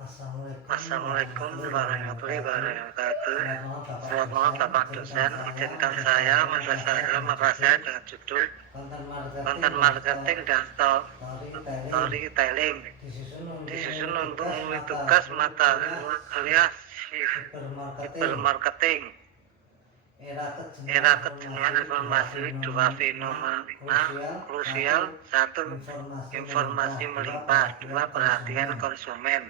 Assalamualaikum warahmatullahi wabarakatuh. Selamat malam Bapak dosen. Izinkan saya membahas dengan judul konten marketing dan storytelling. Disusun untuk memenuhi tugas mata kuliah hypermarketing. Era kejenuhan informasi, dua fenomena krusial, satu informasi melimpah, dua perhatian konsumen.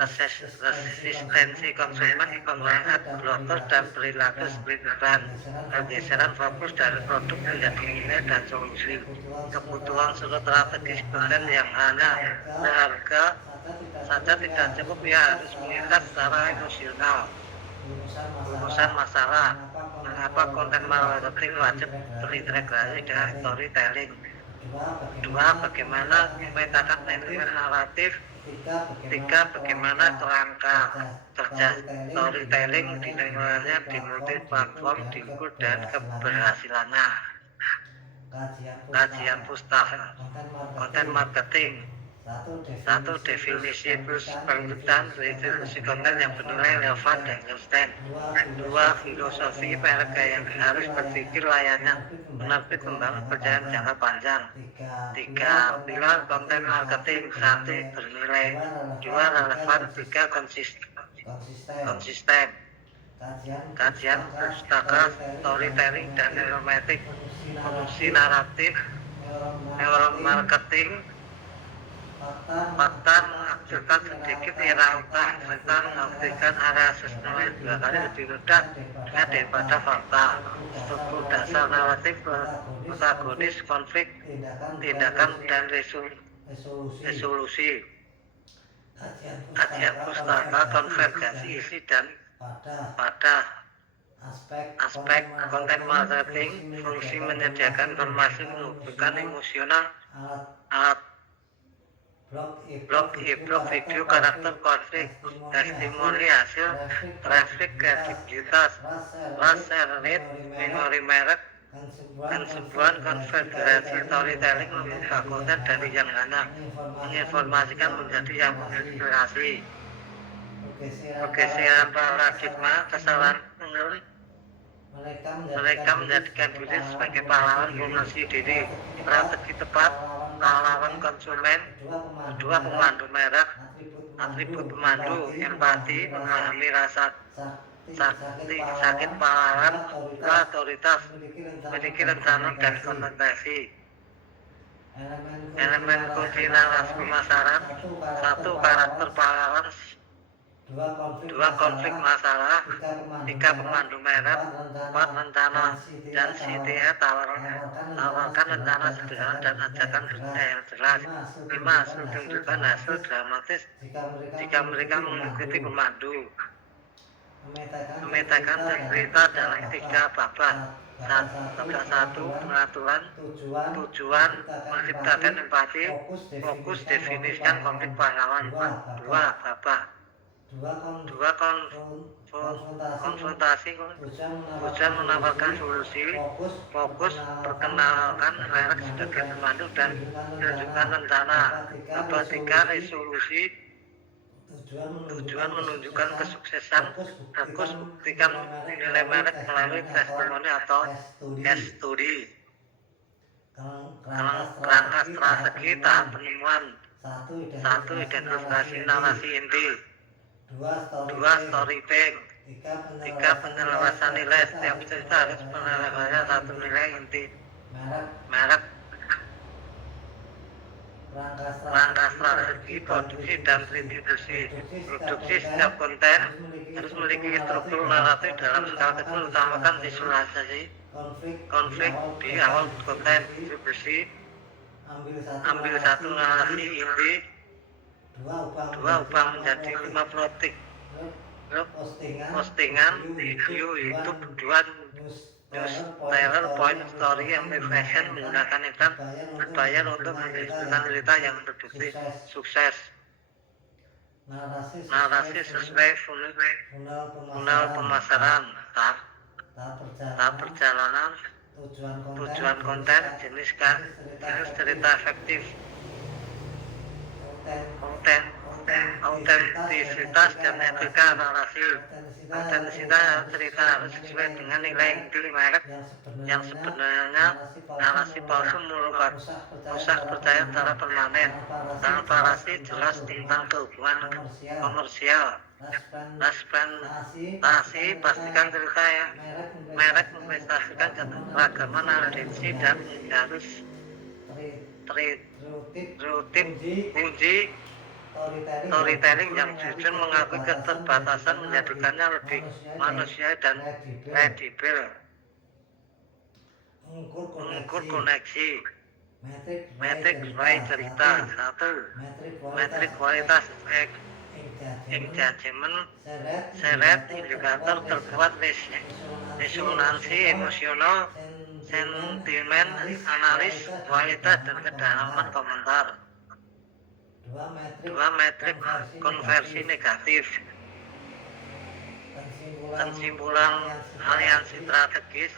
Resistensi konsumen, penggunaan blocker dan perilaku split-brand, pergeseran fokus dari produk menjadi nilai dan solusi, kebutuhan strategis konten yang hanya berharga saja tidak cukup, ya harus meningkat secara emosional. Rumusan masalah, mengapa konten marketing wajib terintegrasi dengan storytelling. Dua, bagaimana memetakan nilai naratif. Tiga, bagaimana kerangka kerja storytelling dinilainya di multi platform, diukur dan keberhasilannya. Kajian pustaka konten marketing. Satu, definisi plus penelitian definisi konten yang bernilai relevan dan konsisten. Dua, filosofi PLG yang harus berpikir layaknya penerbit membangun perjalanan jangka panjang. Tiga, pilar konten marketing. Satu, bernilai. Dua, relevan. Tiga, konsisten. Kajian pustaka storytelling dan neuromatik, fungsi naratif, neuromarketing. Fakta menghasilkan sedikit irautan serta menghasilkan area nilai 2 kali lebih mudah daripada fakta. Struktur dasar naratif, protagonis, konflik, tindakan, dan resolusi. Kajian pustaka konvergensi isi dan pada aspek konten marketing, fungsi menyediakan informasi, menghubungkan emosional, alat blog, e-blog, video, karakter, konflik, testimoni, hasil, traffic, kredibilitas, share rate, memori merek, dan sebuah konfigurasi storytelling membuka konten dari yang hanya menginformasikan menjadi yang menginspirasi. Pergeseran paradigma, kesalahan menurut mereka menjadikan diri sebagai pahlawan promosi diri, strategi tepat, pahlawan konsumen. Kedua, pemandu merek, atribut pemandu, empati, memahami rasa sakit pahlawan, otoritas, memiliki rencana dan konsentrasi. Elemen kunci narasi pemasaran. Satu, karakter pahlawan. Dua, konflik masalah. Tiga, pemandu merek. Empat, rencana dan CTA, tawarkan rencana sederhana dan ajakan kerja yang jelas. Lima, hasil tunjukkan hasil dramatis jika mereka mengikuti pemandu. Memetakan cerita dalam tiga babak. Babak satu, pengaturan tujuan, menciptakan empati, fokus, definisikan konflik pahlawan. Dua, babak. Dua, konsultasi, tujuan menawarkan solusi, fokus, perkenalkan merek sebagai pemandu dan tunjukkan rencana. Babak tiga, resolusi, tujuan menunjukkan kesuksesan, fokus, buktikan nilai merek melalui testimoni atau case study. Kerangka strategi tahap penemuan. Satu, identifikasi narasi inti. Dua, storytelling. Tiga, penyelesaian nilai. Setiap cerita harus menyelesaikan satu nilai inti merek. Langkah strategi produksi dan distribusi. Produksi, setiap konten harus memiliki struktur naratif dalam skala kecil, utamakan visualisasi konflik di awal konten. Distribusi, ambil satu narasi inti. Dua, ubah menjadi 5 protik postingan, video, YouTube. Dua, newsletter, point, story, amplification, menggunakan iklan berbayar untuk menceritakan cerita yang terbukti sukses. Narasi sesuai funnel pemasaran, tahap perjalanan, tujuan konten, jenis cerita efektif, konten autentisitas dan etika narasi. Autentisitas cerita harus sesuai dengan nilai inti merek yang sebenarnya. Narasi palsu merupakan rusak kepercayaan secara permanen. Transparansi jelas tentang kehubungan komersial. Transparansi pastikan cerita ya. Merek mempresentasikan keragaman audiensi dan harus tertib uji storytelling yang jujur mengakui keterbatasan menjadikannya lebih manusiawi dan kredibel. Mengukur koneksi. Metrik nilai cerita. 1. Metrik kualitas engagement. Seret indikator terkuat resonansi emosional, sentimen, analis, kualitas dan kedalaman komentar. 2. Metrik konversi negatif. Kesimpulan aliansi strategis.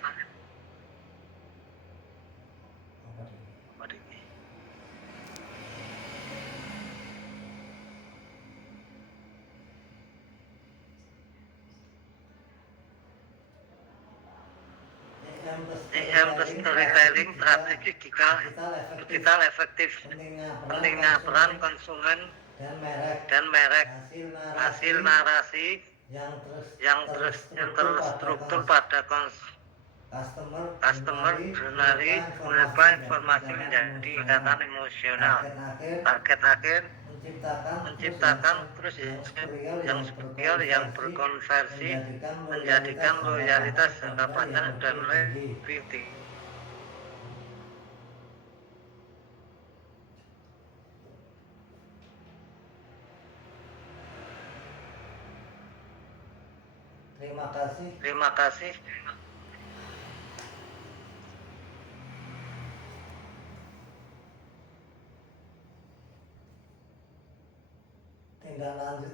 Storytelling strategis digital efektif. Pentingnya peran konsumen dan merek. Hasil narasi yang terstruktur pada customer journey berupa informasi menjadi ikatan emosional. Target akhir menciptakan terus yang superior yang berkonversi, menjadikan loyalitas jangka panjang dan lebih tinggi. Terima kasih.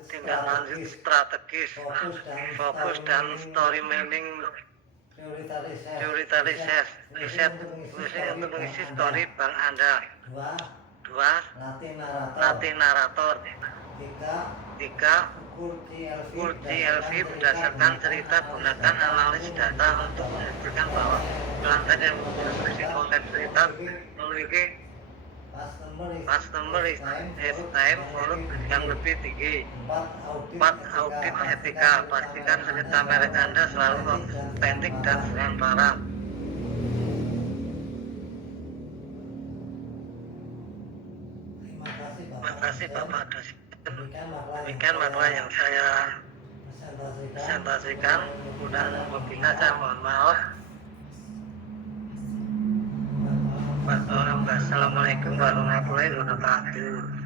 Tindak lanjut strategis, fokus dan storytelling, prioritas riset untuk mengisi story bank Anda. 2. Latih narator. 3. Ukur GLV berdasarkan cerita, gunakan analisis data untuk menunjukkan bahwa pelanggan yang mengkonsumsi konten cerita memiliki customer lifetime value yang lebih tinggi. 4. Audit etika. Pastikan cerita merek Anda selalu autentik dan transparan. Terima kasih Bapak Dosen. Demikian materi yang saya presentasikan. Mudah apabila saya mohon maaf. Wassalamualaikum warahmatullahi wabarakatuh.